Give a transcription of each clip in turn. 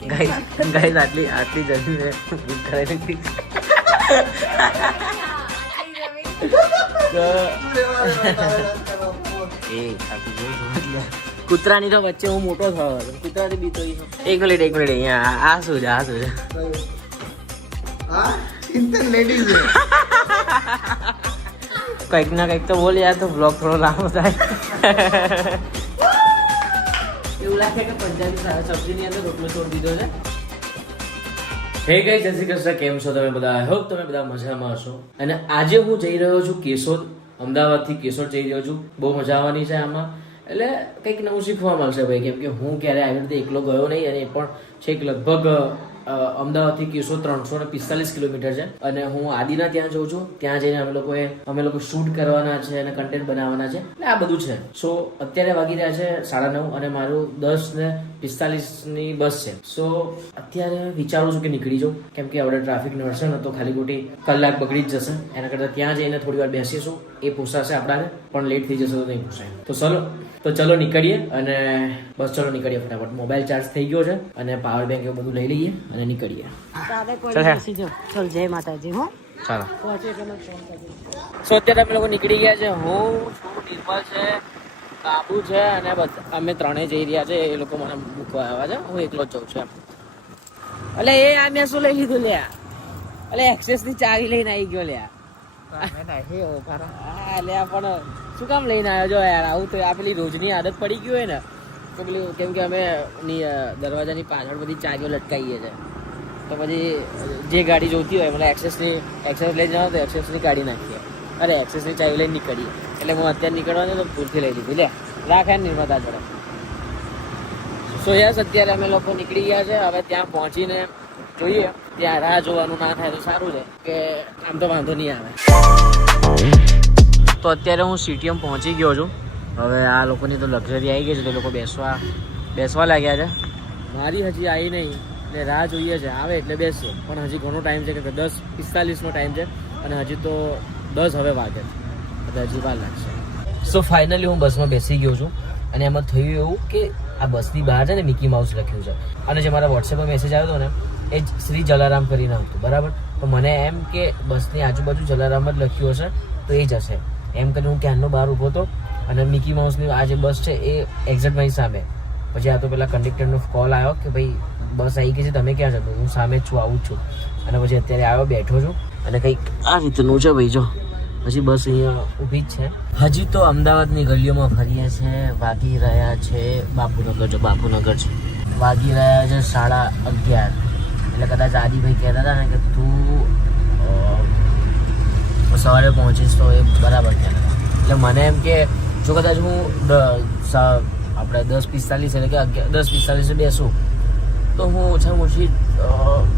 Guys આટલી જલ્દી book કરાવી નથી. કૂતરાની તો વચ્ચે હું મોટો થયો કૂતરાથી બીતો. એક મિનિટ અહીંયા આ શું છે કંઈક ના કંઈક તો બોલ યાર, તો બ્લોગ થોડો લાંબો થાય. એવું લાગે કે પંજાબી સબ્જીની અંદર રોટલો છોડી દીધો છે. હે ગાઈસ, જય શ્રી કૃષ્ણ. કેમ છો તમે બધા? આઈ હોપ તમે બધા મજામાં હશો. અને આજે હું જઈ રહ્યો છું કેશોદ, અમદાવાદથી કેશોદ જઈ રહ્યો છું. બહુ મજા આવવાની છે આમાં. એટલે કંઈક નવું શીખવા મળશે ભાઈ, કેમ કે હું ક્યારે આવી રીતે એકલો ગયો નહીં. અને એ પણ છેક લગભગ અમદાવાદથી કેશોદ 345 કિલોમીટર છે. અને હું આદિના ત્યાં જઉં છું. ત્યાં જઈને અમે લોકો શૂટ કરવાના છે અને કન્ટેન્ટ બનાવવાના છે. એટલે આ બધું છે. સો અત્યારે વાગી રહ્યા છે 9:30 અને મારું 10:45 બસ છે. સો અત્યારે વિચારું છું કે નીકળી જાઉં, કેમ કે આપણે ટ્રાફિક નડશે ને તો ખાલી ખોટી કલાક બગડી જ જશે. એના કરતાં ત્યાં જઈને થોડી વાર બેસીશું, એ પોસાશે આપણાને. પણ લેટ થઈ જશે તો નહીં પોસાય. તો ચલો નીકળીએ. અને બસ ચલો નીકળીએ ફટાફટ. મોબાઈલ ચાર્જ થઈ ગયો છે અને પાવર બેંક એવું બધું લઈ લઈએ અને નીકળીએ. ચાલ જય માતાજી. હો ચાલો. સો અત્યારે અમે લોકો નીકળી ગયા છે. હું છું, નિર્મલ છે, કાબુ છે અને અમે ત્રણેય જઈ રહ્યા છે. એ લોકો મને મૂકવા આવ્યા છે. હું એકલો જ જઉં છું એમ. એટલે એ આ મેં શું લઈ લીધું લ્યા? એટલે એક્સેસ ની ચાવી લઈને આવી ગયો લ્યા. પણ શું કામ લઈને આવ્યો છો યાર? આવું તો આ પેલી રોજની આદત પડી ગઈ હોય ને તો પેલું, કેમ કે અમે દરવાજાની પાછળ બધી ચાવીઓ લટકાવીએ છીએ. તો પછી જે ગાડી જોઈતી હોય મતલબ એક્સેસ લઈ જાઓ તો એક્સેસની કાઢી નાખીએ. અરે એક્સેસની ચાવી લઈને નીકળીએ. એટલે હું અત્યારે નીકળવાનું તો ભૂલથી લઈ લીધી. લે રાખે નિર્માતા જોડે. સો યસ, અત્યારે અમે લોકો નીકળી ગયા છે. હવે ત્યાં પહોંચીને જોઈએ. ત્યાં રાહ જોવાનું ના થાય તો સારું છે, કે આમ તો વાંધો નહીં આવે. તો અત્યારે હું CTM પહોંચી ગયો છું. હવે આ લોકોની તો લક્ઝરી આવી ગઈ છે. તે લોકો બેસવા લાગ્યા છે. મારી હજી આવી નહીં એટલે રાહ જોઈએ છે. આવે એટલે બેસીએ. પણ હજી ઘણો ટાઈમ છે, કે 10:45નો ટાઈમ છે અને હજી તો 10 હવે વાગે છે. એટલે હજી વાર લાગશે. સો ફાઇનલી હું બસમાં બેસી ગયો છું. અને એમાં થયું એવું કે આ બસની બહાર છે ને મિકી માઉસ લખ્યું છે. અને જે મારા વોટ્સએપમાં મેસેજ આવ્યો હતો ને એ શ્રી જલારામ કરીને હતું, બરાબર. તો મને એમ કે બસની આજુબાજુ જલારામ જ લખ્યું હશે તો એ જ હશે એમ કરીને હું ક્યારનો બહાર ઊભો હતો. અને મિકી માઉસની આ જે બસ છે એ એક્ઝેક્ટ મારી સામે. પછી આ તો પેલા કંડક્ટરનો કોલ આવ્યો કે ભાઈ બસ આવી ગઈ છે, તમે ક્યાં છો? હું સામે જ છું, આવું જ છું. અને પછી અત્યારે આવ્યો, બેઠો છું. અને કંઈક આ રીતનું છે ભાઈ. જો હજી બસ અહીંયા ઊભી જ છે. હજી તો અમદાવાદની ગલીઓમાં ફરીએ છે. વાગી રહ્યા છે બાપુનગર છે. વાગી રહ્યા છે 11:30. એટલે કદાચ આદિભાઈ કહેતા હતા ને કે તું સવારે પહોંચીશ તો એ બરાબર કહેતા હતા. એટલે મને એમ કે જો કદાચ હું આપણે 10:45 એટલે કે 10:45 બેસું તો હું ઓછામાં ઓછી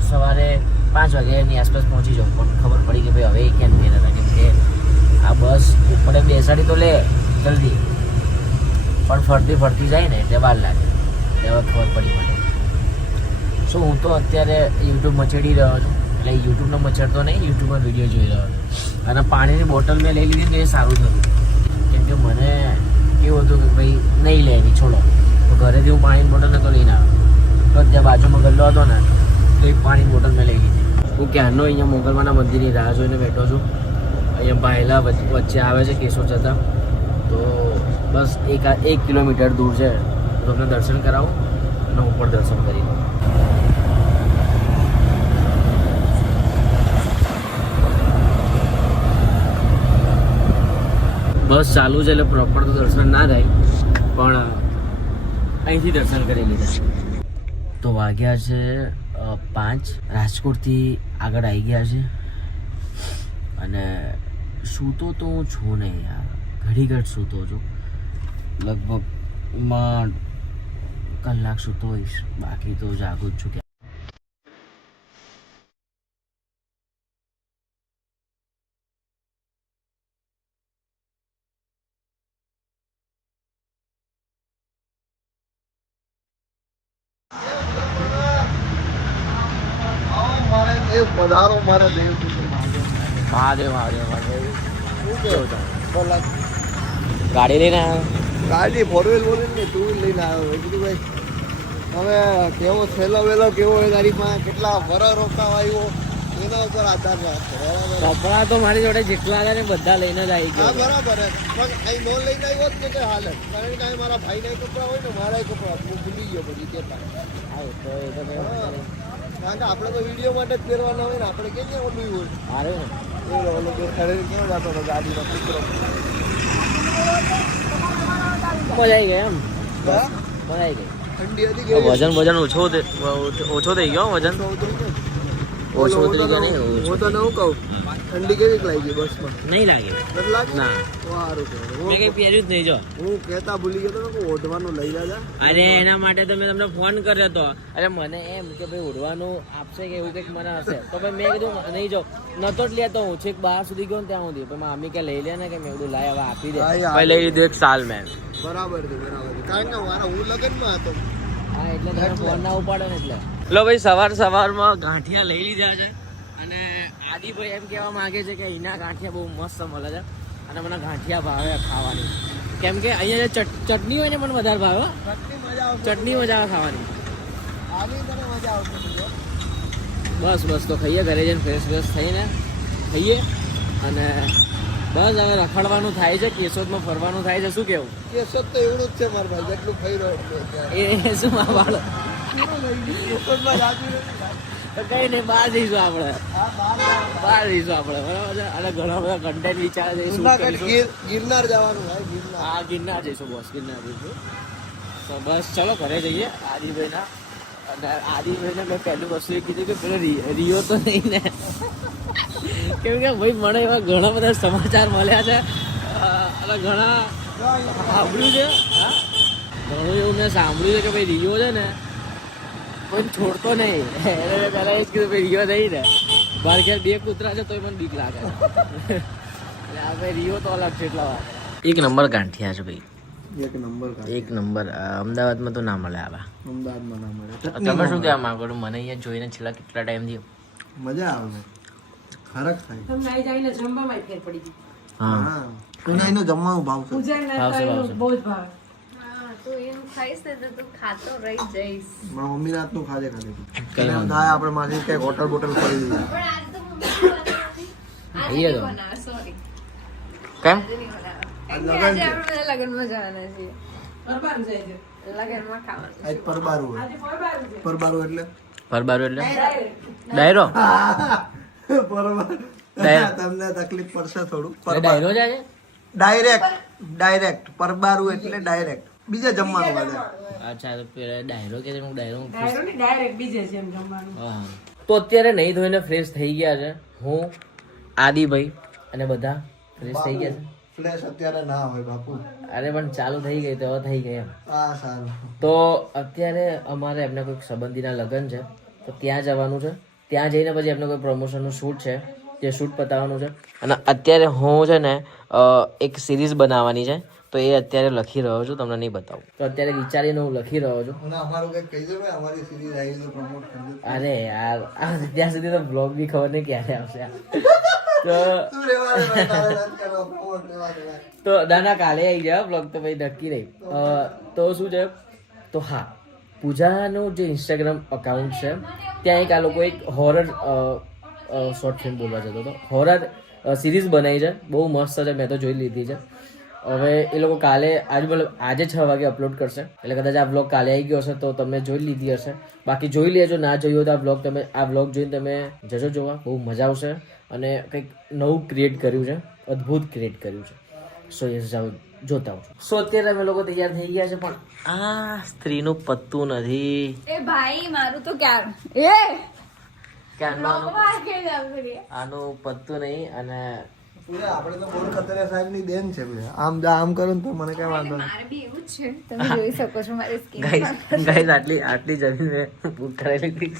સવારે 5 વાગ્યાની આસપાસ પહોંચી જાઉં. પણ ખબર પડી કે ભાઈ હવે એ ક્યાં કહેતા હતા, કેમ કે આ બસ ઉપર બેસાડી તો લે જલ્દી, પણ ફરતી જાય ને એટલે વાર લાગે. એટલે ખબર પડી મને. સો હું તો અત્યારે યુટ્યુબ મચેડી રહ્યો છું. એટલે યુટ્યુબનો મચેડતો નહીં, યુટ્યુબમાં વિડીયો જોઈ રહ્યો છું. અને પાણીની બોટલ મેં લઈ લીધી તો એ સારું થયું, કેમ કે મને એવું હતું કે ભાઈ નહીં લેવી, છોડો. તો ઘરેથી હું પાણીની બોટલ નહોતો લઈને આવ્યો. તો ત્યાં બાજુમાં ગલ્લો હતો ને તો એક પાણીની બોટલ મેં લઈ લીધી. હું ક્યારનો અહીંયા મોગલમાના મંદિરની રાહ જોઈને બેઠો છું. અહીંયા ભાયલા વચ્ચે આવે છે કેશોદ જતા. તો બસ 1 કિલોમીટર દૂર છે. તો તમને દર્શન કરાવું અને હું પણ દર્શન કરી લઉં. બસ ચાલુ છે એટલે પ્રોપર તો દર્શન ના થાય, પણ અહીંથી દર્શન કરી લીધા. તો વાગ્યા છે 5. રાજકોટથી આગળ આવી ગયા છે. અને સૂતો તો હું છું નહીં યાર, ઘડીઘટ સૂતો છું. લગભગ કલાક સૂતો હોઈશ, બાકી તો જાગું જ છું. મહાદેવ. ગાડી લઈને આવ્યો? ગાડી 4 વ્હીલ બોલે ને 2 વ્હીલ લઈને આવ્યો. કીધું ભાઈ હવે કેવો થેલો વેલો કેવો હોય તારીખમાં કેટલા વર રોકાવાયો એના ઉપર આધાર રાખે બરાબર કપડા તો મારી જોડે જેટલા હતા ને બધા લઈને જ આવી હા ગયા બરાબર હે. પણ અહીં નો લઈને આવ્યો જ ને કઈ હાલત કારણ કે અહીં મારા ભાઈના કપડા હોય ને મારા કપડા હું ભૂલી ગયો પછી કેટલા હા, તો એ તો કઈ વાંધો નહીં. કારણ કે આપણે તો વિડીયો માટે જ પહેરવાના હોય ને આપણે કેમ ઓલું હોય સારું ને એ ઓલો કે ખરેખર કેમ જતો હતો ગાડીનો કૂતરો મજા આવી ગઈ એમ હા? મજા આવી ગઈ ઠંડી હતી કેવી? વજન ઓછો થઈ ગયો વજન ઓછું ઉતરી ગયું ને હું તો નવું કહું ઠંડી કેવી લાગી બસમાં નહીં લાગે નથી લાગી ના સારું મેં કઈ પહેર્યું જ નહીં જો હું કહેતા ભૂલી ગયો હતો કે ઓઢવાનું લઈ જાજા અરે એના માટે તો મેં તમને ફોન કર્યો હતો અરે મને એમ કે ભાઈ ઉડવાનું આપશે કે એવું કંઈક મને હશે તો ભાઈ મેં કીધું નહીં જો નતો જ લેતો હું છેક બહાર સુધી ગયો ને ત્યાં સુધી પણ મામી કે લઈ લે ને કે મેં કીધું લાય હવે આપી દે હા, ભાઈ લઈ લીધું એક સાલ મેં બરાબર છે કારણ કે મારા હું લગ્નમાં હતો હા એટલે તમે ફોન ના ઉપાડો ને એટલે લો ભાઈ સવારમાં ગાંઠિયા લઈ લીધા છે અને આદિભાઈ એમ કહેવા માંગે છે કે અહીંના ગાંઠિયા બહુ મસ્ત મળે છે અને મને ગાંઠિયા ભાવે ખાવાની કેમ કે અહીંયા જે ચટણી હોય ને મને વધારે ભાવે હો. ચટણી મજા આવશે ચટણી મજા આવે ખાવાની આવી તને મજા આવશે બસ તો ખાઈએ ઘરે જઈને ફ્રેશ થઈને ખાઈએ અને બસ હવે રખડવાનું થાય છે કેશોદમાં ફરવાનું થાય છે શું કેવું કેશોદ તો એવું જ છે મારા ભાઈ જેટલું ખાઈ રહ્યો એટલું અત્યારે. એ શું આ વાળો કેશોદમાં જાતું નથી. તો કઈ નહીં બહાર જઈશું આપણે હા, બહાર બહાર જઈશું આપણે બરાબર છે અને ઘણા બધા કન્ટેન્ટ વિચારે જઈશું જુનાગઢ ગિરનાર જવાનું ભાઈ ગિરનાર હા ગિરનાર જઈશું બોસ ગિરનાર જઈશું તો બસ ચલો ઘરે જઈએ આદિભાઈના અને આદિભાઈને મેં પહેલું વસ્તુ એ કીધું કે પેલો રિયો તો નહીં ને કેમ કે ભાઈ મને એવા ઘણા બધા સમાચાર મળ્યા છે અને ઘણા સાંભળ્યું છે હા ઘણું એવું મેં સાંભળ્યું છે કે ભાઈ રિયો છે ને કોઈ છોડતો નહીં એટલે મેં પહેલાં એ જ કીધું ભાઈ રિયો નહીં ને બાર ઘેર બે કૂતરા છે તોય મને બીક લાગે એટલે આ ભાઈ રિયો તો અલગ છે એટલા વાર એક નંબર ગાંઠિયા છે ભાઈ એક નંબર એક નંબર અમદાવાદમાં તો ના મળે આવા અમદાવાદમાં ના મળે તમે શું કહેવા માંગો છો મને અહીંયા જોઈને છેલ્લા કેટલા ટાઈમથી મજા આવે ખરક થાય તમને આવી જઈને જમવામાં ફેર પડી ગઈ હા હા કોઈને એનું જમવાનું ભાવશે ભાવશે. બહુ જ ભાવે તું એમ ખાઈશ ને તો તું ખાતો રહી જઈશ. મારા મમ્મી રાતનું ખાજે ખાજે કઈ વાંધો નહીં. થાય આપણે માસી કઈક હોટલ બોટલ ખોલી દઈએ પણ આજે તો મમ્મી બનાવવાની. આજે ખાઈએ નહીં તો. બનાવે, sorry. કેમ આજે નહીં બનાવે. આજ કેમ કે લગન આજે છે. આપણે બધા લગનમાં જવાના છીએ. પરબાર જાય છે લગનમાં ખાવાનું આજ પરબારું હોય આજે પરબાર છે પરબારું એટલે પરબારું એટલે ડાયરો પરબાર ડાયરેક્ટ. તમને તકલીફ પડશે થોડું ડાયરો જ આજે ડાયરેક્ટ પરબારું એટલે ડાયરેક્ટ બીજા જમવાનું બધા અચ્છા તો પેલા ડાયરો કે છે હું ડાયરો ડાયરો ની ડાયરેક્ટ બીજે છે એમ જમવાનું હા તો અત્યારે નહીં ધોઈને ફ્રેશ થઈ ગયા છે હું આદિભાઈ અને બધા ફ્રેશ થઈ ગયા છે ફ્લેશ અત્યારે ના હોય બાપુ અરે પણ ચાલુ થઈ ગઈ તો હવે થઈ ગઈ એમ હા સારું તો અત્યારે અમારે એમને કોઈક સંબંધીના લગ્ન છે તો ત્યાં જવાનું છે ત્યાં જઈને પછી એમને કોઈ પ્રમોશનનું શૂટ છે જે શૂટ પતાવવાનું છે અને અત્યારે હું છે ને એક સિરીઝ બનાવવાની છે તો એ અત્યારે લખી રહ્યો છું તમને નહીં બતાવું તો અત્યારે વિચારીને હું લખી રહ્યો છું અને અમારું કઈક કહી દો ભાઈ અમારી સિરીઝ આવી તો પ્રમોટ કરી દો અરે યાર ત્યાં સુધી તો બ્લોગ બી ખબર નહીં ક્યારે આવશે તો તું રેવા દે, તારે વાત કરો, promote રેવા દે. તો દાના કાલે આવી જાય બ્લોગ તો ભાઈ નક્કી નહીં તો શું છે તો હા પૂજાનું જે ઇન્સ્ટાગ્રામ અકાઉન્ટ છે ત્યાં એક આ લોકો એક હોરર શોર્ટ ફિલ્મ બોલવા જતો હતો હોરર સિરીઝ બનાવી છે બહુ મસ્ત છે મેં તો જોઈ લીધી છે હવે એ લોકો કાલે આજે 6 વાગે અપલોડ કરશે એટલે કદાચ આ બ્લોગ કાલે આવી ગયો હશે તો તમે જોઈ લીધી હશે બાકી જોઈ લેજો ના જોયું હોય તો આ બ્લોગ જોઈને તમે જજો જોવા બહુ મજા આવશે અને કંઈક નવું ક્રિએટ કર્યું છે અદ્ભુત ક્રિએટ કર્યું છે સો યસ જાઓ જોતા હું સો અત્યારે અમે લોકો તૈયાર થઈ ગયા છે પણ આ સ્ત્રીનું પત્તું નથી એ ભાઈ મારું તો ક્યાં આનું પત્તું નહીં અને પૂરા આપણે તો બોલ ખતરે સાહેબ ની દેન છે બે. આમ જા આમ કરો ને તો મને કઈ વાંધો નહીં મારે બી એવું જ છે તમે જોઈ શકો છો મારી સ્કિન ગાઈસ આટલી જમીન મેં બુક કરાવી લીધી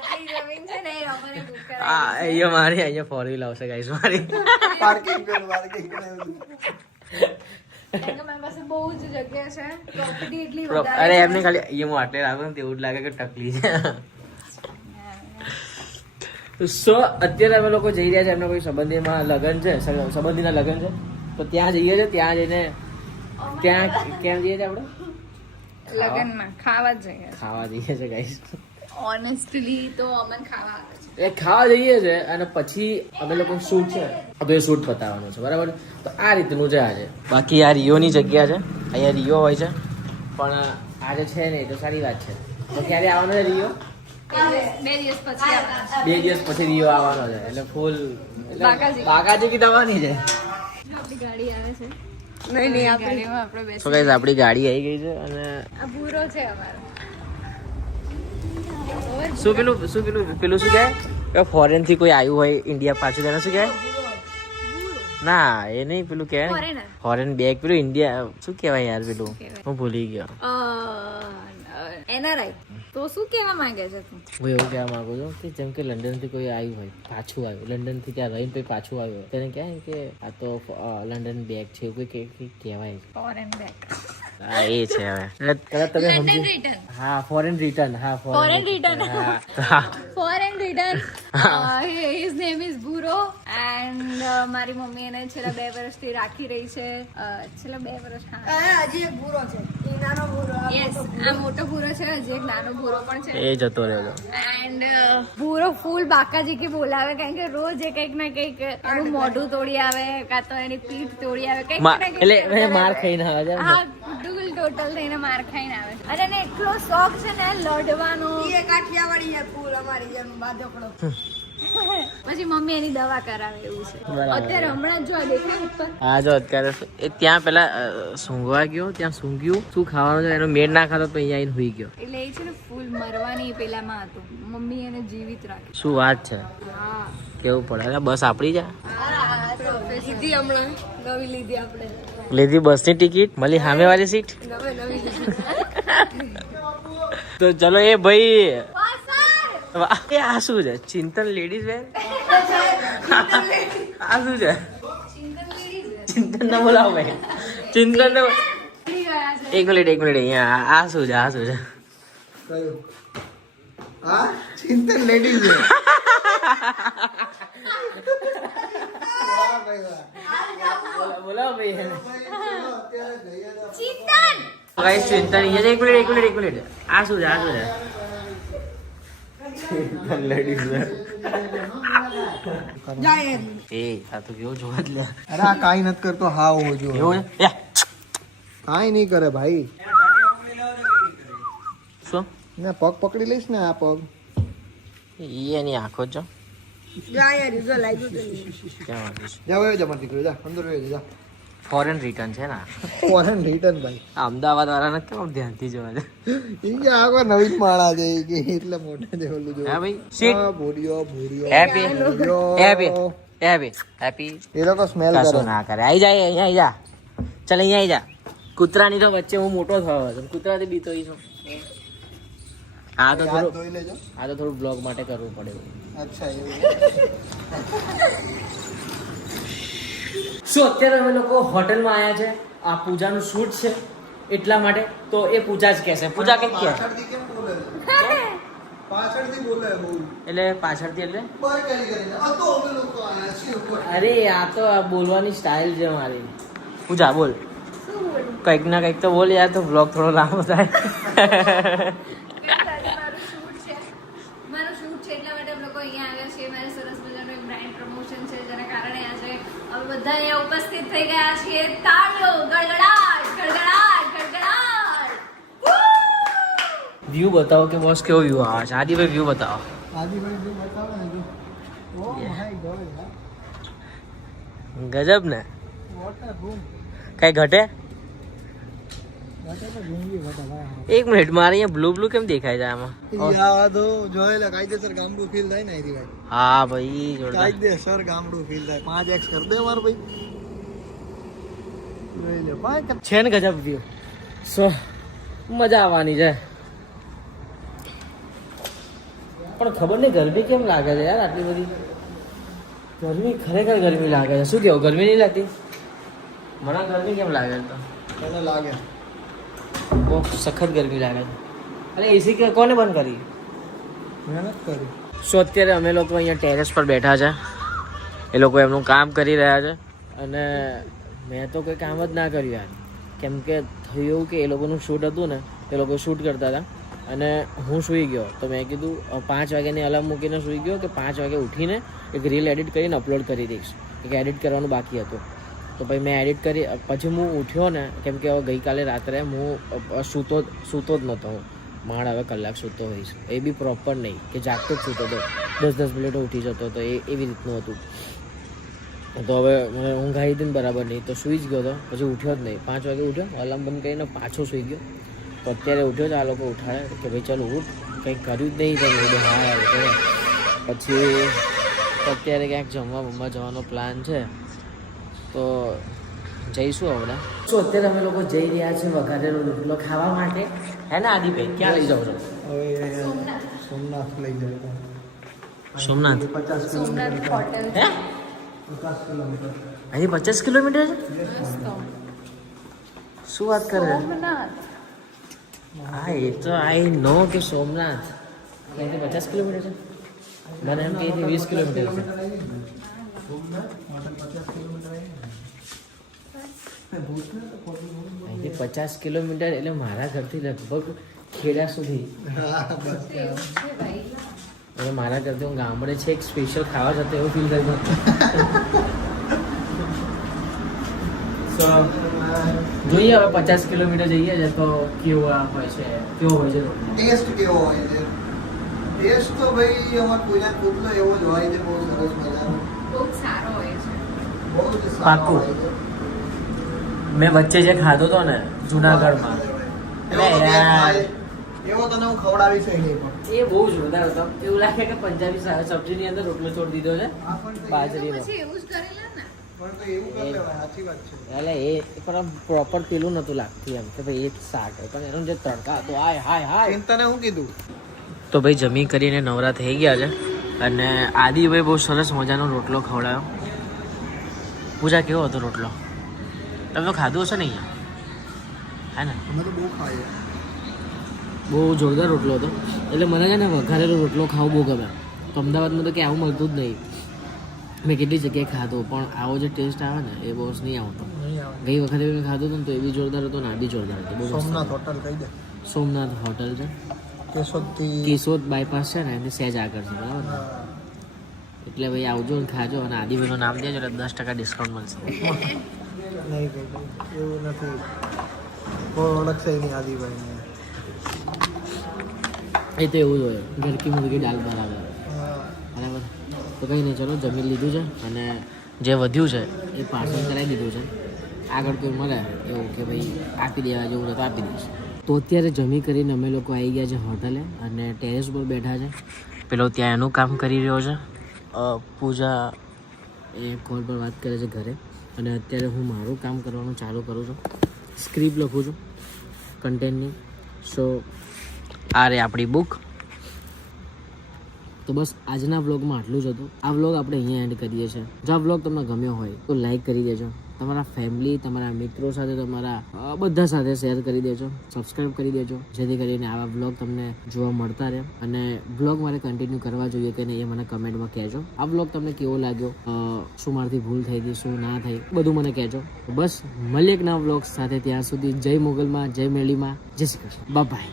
આટલી જમીન છે ને એ અમારે book કરાવી. અહીંયા ફોર વ્હીલ આવશે ગાઈસ મારી પાર્કિંગ પર પાર્કિંગ કેમ કે મારી પાસે બહુ જ જગ્યા છે પ્રોપર્ટી એટલી અરે વધારે એમને ખાલી અહીંયા હું આટલે રાખું ને તો એવું જ લાગે કે ટકલી છે સો અત્યારે અમે લોકો જઈ રહ્યા છે એમના કોઈ સંબંધીમાં લગ્ન છે સંબંધીના લગ્ન છે તો ત્યાં જઈએ છીએ ત્યાં જઈને ત્યાં કેમ જઈએ છીએ આપણે લગનમાં ખાવા જ જઈએ ખાવા જઈએ છે ગાઈસ. ઓનેસ્ટલી તો અમન ખાવા આવે છે. એ ખાવા જઈએ છે અને પછી અમે લોકો શૂટ છે તો એ શૂટ બતાવવાનું છે બરાબર. તો આ રીતનું છે આજે. બાકી આ રિયોની જગ્યા છે, અહીંયા રિયો હોય છે પણ આજે છે નહીં તો સારી વાત છે. તો ક્યારે આવવાનો છે રિયો? 2 દિવસ પછી આવવાના 2 દિવસ પછી રિયો આવવાનો છે એટલે ફૂલ બાકાજી. બાકાજી કી દવાની છે. આપણી ગાડી આવે છે. નહીં ગાડીમાં આપણે તો બેસી. ગાઈસ આપણી ગાડી આવી ગઈ છે અને આ ભૂરો છે અમારો. શું પેલું શું કહેવાય? ફોરેન થી કોઈ આવ્યું હોય ઇન્ડિયા પાછું તેને શું કહેવાય? ના એ નહીં પેલું કહેવાય Foreigner. ફોરેન બેગ પેલું ઇન્ડિયા શું કહેવાય યાર પેલું હું ભૂલી ગયો. NRI તો શું કહેવા માંગે છે તું? હું એવું કહેવા માંગુ છું કે જેમ કે લંડન થી કોઈ આવ્યું હોય પાછું આવ્યું લંડન થી ત્યાં રહીને પછી પાછું આવ્યું હોય તેને કહેવાય કે આ તો લંડન બેગ છે એવું કોઈ કહેવાય. Foreign back. હા એ છે હવે એટલે કદાચ તમે લંડન સમજી. રિટર્ન. હા ફોરેન રિટર્ન. હા Foreign return. હા foreign return. His name is ભૂરો એન્ડ મારી મમ્મી એને છેલ્લા 2 વર્ષથી રાખી રહી છે. છેલ્લા 2 વર્ષ. હા હજી એક ભૂરો છે એ નાનો ભૂરો યસ આ મોટો ભૂરો છે હજી એક નાનો ભૂરો પણ છે. એ જતો રહ્યો. એન્ડ ભૂરો ફૂલ બાકાજી કે બોલાવે કારણ કે રોજ એ કંઈક ના કંઈક એનું મોઢું તોડી આવે કાં તો એની પીઠ તોડી આવે કંઈક ના કંઈક એટલે કરતા માર રહે. ખાઈને આવે છે એમ ને? હા ટોટલ થઈને માર ખાઈને આવે છે. અને એને એટલો શોખ છે ને લડવાનો. એ કાઠિયાવાડી છે ફૂલ અમારી જેમ બાજોકડો. પછી મમ્મી એની દવા કરાવે એવું છે. બરાબર. અત્યારે હમણાં જ જો આ દેખાય ઉપર હા જો અત્યારે એ ત્યાં પેલા સૂંઘવા ગયો ત્યાં સૂંઘ્યું શું ખાવાનું છે એનો મેળ ના ખાતો તો અહીંયા આવીને હુઈ ગયો. એટલે એ છે ને ફૂલ મરવાની પેલામાં હતું મમ્મી એને જીવિત રાખી. શું વાત છે હા કેવું પડે અરે બસ આપડી જા લીધી હમણાં નવી લીધી આપણે લીધી બસની ટિકિટ મળી સામે વાળી સીટ. નવી લીધી તો ચલો એ ભાઈ એ આ શું છે ચિંતન લેડીઝ વેર આ શું છે ચિંતન ના બોલાવો ભાઈ ચિંતન ને એક મિનિટ અહીંયા આ શું છે આ શું છે કયું હા ચિંતન લેડીઝ છે બોલાવો ભાઈ ચિંતન ગાઈસ ચિંતન અહીંયા છે. એક મિનિટ આ શું છે ચિંતન લેડીઝ વેર જાય એ આ તો કેવો જોવા જ લે અરે આ કાઈ નથી કરતો હા હોવો જો એવું છે કાઈ નહીં કરે ભાઈ શું ને પગ પકડી લઈશ ને આ પગ ઈ એની આંખો જ જો જાય જો લાગ્યું તો ક્યાં વાંચી છે જા વયો જા મારી દીકરી જા અંદર વયો જા ફોરેન રિટર્ન છે ને ફોરેન રિટર્ન ભાઈ આ અમદાવાદ વાળાને કેમ ધ્યાનથી જોવા છે ઈ કે આગો નવી જ માણા છે ઈ કે એટલે મોટા જે ઓલું જો હા ભાઈ સીટ હા ભૂરિયો હેપી ભૂરિયો હેપી એ લોકો સ્મેલ કરે કશું ના કરે આઈ જાય અહીંયા આઈ જા ચાલ અહીંયા આઈ જા કૂતરાની તો વચ્ચે હું મોટો થયો હતો કૂતરાથી બીતો ઈ છું આ તો હાથ થોડું ધોઈ લેજો બ્લોગ માટે કરવું પડે અચ્છા એવું શું અત્યારે અમે લોકો હોટલમાં આવ્યા છે આ પૂજાનું શૂટ છે એટલા માટે તો એ પૂજા જ કહેશે પૂજા કંઈક કહે પાછળથી કેમ બોલે પાછળથી બોલે બહુ એટલે પાછળથી એટલે બાર કરી કરીને આ તો અમે લોકો આયા છીએ ઉપર અરે આ તો આ બોલવાની સ્ટાઇલ છે મારી પૂજા બોલ કંઈક ના કંઈક તો બોલ યાર તો બ્લોગ થોડો લાંબો થાય મારું શૂટ છે એટલા માટે અમે લોકો અહીંયા આવ્યા છીએ મારે સરસ મજાનું એક બ્રાન્ડ પ્રમોશન છે જેના કારણે આજે અમે બધા અહીંયા ઉપસ્થિત થઈ ગયા છીએ તાળીઓ ગડગડાટ વ્યૂ બતાવો કે બોસ કેવો વ્યૂ આવે છે આદિભાઈ વ્યૂ બતાવો આદિભાઈ જો બતાવો ને જો ઓ માય ગોડ યાર ગજબ ને વોટર રૂમ કઈ ઘટે વોટર તો રૂમલી વોટર એક મિનિટ મારે અહીંયા બ્લુ કેમ દેખાય છે આમાં યા તો જોયેલા કાયદેસર ગામડું ફીલ થાય ને આઈથી ભાઈ હા ભાઈ જોરદાર કાયદેસર ગામડું ફીલ થાય 5x કર દે મારો ભાઈ જોઈ લે 5 છે ને ગજબ વ્યૂ સો મજા આવવાની છે પણ ખબર નહીં ગરમી કેમ લાગે છે યાર આટલી બધી ગરમી ખરેખર ગરમી લાગે છે શું કેવું ગરમી નહીં લાગતી મને ગરમી કેમ લાગે છે તો તને લાગે બહુ સખત ગરમી લાગે છે અરે એસી કોને બંધ કરી મહેનત કરી સો અત્યારે અમે લોકો અહીંયા ટેરેસ પર બેઠા છે એ લોકો એમનું કામ કરી રહ્યા છે અને મેં તો કોઈ કામ જ ના કર્યું યાર કેમ કે થયું એવું કે એ લોકોનું શૂટ હતું ને એ લોકો શૂટ કરતા હતા અને હું સૂઈ ગયો. તો મેં કીધું 5 વાગ્યાની અલાર્મ મૂકીને સૂઈ ગયો કે 5 વાગે ઉઠીને એક રીલ એડિટ કરીને અપલોડ કરી દઈશ. એક એડિટ કરવાનું બાકી હતું. તો ભાઈ મેં એડિટ કરી. પછી હું ઉઠ્યો ને, કેમ કે ગઈકાલે રાત્રે હું સૂતો જ નહોતો. હું માંડ હવે કલાક સૂતો હોઈશ, એ બી પ્રોપર નહીં કે જાગતો જ સૂતો હતો. 10 મિનિટો ઉઠી જતો હતો, એ એવી રીતનું હતું. તો હવે મને ઊંઘ આવી હતી ને બરાબર નહીં, તો સૂઈ જ ગયો હતો. પછી ઉઠ્યો જ નહીં. 5 વાગે ઉઠ્યો, અલાર્મ બંધ કરીને પાછો સૂઈ ગયો. તો અત્યારે ઉઠ્યો જ આ લોકો ઉઠાડે કે ભાઈ ચાલો ઉઠ, કંઈક કર્યું જ નહીં તમે. હા પછી અત્યારે ક્યાંક જમવા જવાનો પ્લાન છે, તો જઈશું હમણાં. તો અત્યારે અમે લોકો જઈ રહ્યા છીએ વઘારેલો રોટલો ખાવા માટે. હે ને આદિભાઈ, ક્યાં લઈ જાવ છો? હવે સોમનાથ લઈ જાય. સોમનાથ 50 સોમનાથ હોટેલ હે 50 કિલોમીટર. અહીં 50 કિલોમીટર છે? શું વાત કરે? સોમનાથ હા એ તો આઈ નો કે સોમનાથ અહીંથી 50 કિલોમીટર છે. મને એમ કે 20 કિલોમીટર છે. અહીંથી 50 કિલોમીટર એટલે મારા ઘરથી લગભગ ખેડા સુધી. એટલે મારા ઘરથી હું ગામડે છે એક સ્પેશિયલ ખાવા જતો એવું ફીલ કર્યું. તો જોઈએ હવે 50 કિલોમીટર જઈએ છે તો કેવો હોય છે, કેવો હોય છે રોટલો. ટેસ્ટ કેવો હોય છે? ટેસ્ટ તો ભાઈ અમાર કોઈના કૂદનો એવો જ હોય છે. બહુ સરસ મજાનો, બહુ સારો હોય છે. બહુ જ સારો પાક્કું. હોય છે. મેં વચ્ચે જે ખાધો હતો ને જુનાગઢમાં, એવો તો ક્યાંય ખાય, એવો તને હું ખવડાવીશ નહીં પણ. એ બહુ જોરદાર હતો. એવું લાગે કે પંજાબી સબ્જીની અંદર રોટલો છોડી દીધો છે બાજરીનો. પછી એવું જ કરી લે ને. પણ તો એવું કરી લેવાય, સાચી વાત છે. એટલે એ પણ પ્રોપર પેલું નહોતું લાગતું એમ કે ભાઈ એ જ શાક હોય, પણ એનો જે તડકા હતો હાય હાય હાય. તને હું કીધું? તો ભાઈ જમી કરીને નવરા થઈ ગયા છે અને આદિભાઈ બહુ સરસ મજાનો રોટલો ખવડાવ્યો. પૂજા કેવો હતો રોટલો? તમે તો ખાધું હશે ને અહીંયા, હે ને? અમે તો બહુ ખાઈએ. બહુ જોરદાર રોટલો હતો. એટલે મને છે ને વઘારેલો રોટલો ખાવો બહુ ગમે. તો અમદાવાદમાં તો કે આવું મળતું જ નહીં. મેં કેટલી જગ્યાએ ખાધો પણ આવો જે ટેસ્ટ આવે ને એ બહુ નહીં આવતો. ગઈ વખતે મેં ખાધું હતું ને તો એ બી જોરદાર હતો ને આ બી જોરદાર હતો. બહુ મસ્ત સોમનાથ હતો. હોટલ કહી દે. સોમનાથ હોટલ છે, કેશોદથી કેશોદ બાયપાસ છે ને એની સહેજ આગળ છે, બરાબર ને? એટલે ભાઈ આવજો ને ખાજો અને આદિભાઈનું નામ દેજો એટલે 10% ડિસ્કાઉન્ટ મળશે. નહીં કહી દઉં, એવું નથી. કોઈ ઓળખશે નહીં આદિભાઈને. એ તો એવું જ હોય, ઘર કી મુર્ગી દાલ બરાબર. હા. બરાબર. તો કંઈ નહીં, ચલો જમી લીધું છે અને જે વધ્યું છે એ પાર્સલ કરાવી દીધું છે. આગળ કોઈ મળે એવું કે ભાઈ આપી દેવા જેવું તો આપી દઈશ. તો અત્યારે જમી કરીને અમે લોકો આવી ગયા છે હોટલે અને ટેરેસ પર બેઠા છે. પેલો ત્યાં એનું કામ કરી રહ્યો છે, પૂજા એ કોલ પર વાત કરે છે ઘરે, અને અત્યારે હું મારું કામ કરવાનું ચાલુ કરું છું. સ્ક્રિપ્ટ લખું છું કન્ટેન્ટની. સો આ રે આપણી બુક. તો બસ આજના વ્લોગમાં આટલું જ હતું. આ વ્લોગ આપણે અહીંયા એન્ડ કરીએ છીએ. જો આ વ્લોગ તમને ગમ્યો હોય તો લાઈક કરી દેજો. તમારા ફેમિલી, તમારા મિત્રો સાથે, તમારા બધા સાથે શેર કરી દેજો. સબસ્ક્રાઈબ કરી દેજો જેથી કરીને આવા વ્લોગ તમને જોવા મળતા રહે. અને વ્લોગ મારે કન્ટિન્યુ કરવા જોઈએ કે નહીં એ મને કમેન્ટમાં કહેજો. આ વ્લોગ તમને કેવો લાગ્યો, શું મારાથી ભૂલ થઈ ગઈ, શું ના થઈ, બધું મને કહેજો. બસ મળીએ એક નવા વ્લોગ સાથે. ત્યાં સુધી જય મોગલમાં, જય મેળીમાં, જય શ્રી કૃષ્ણ, બાય બાય.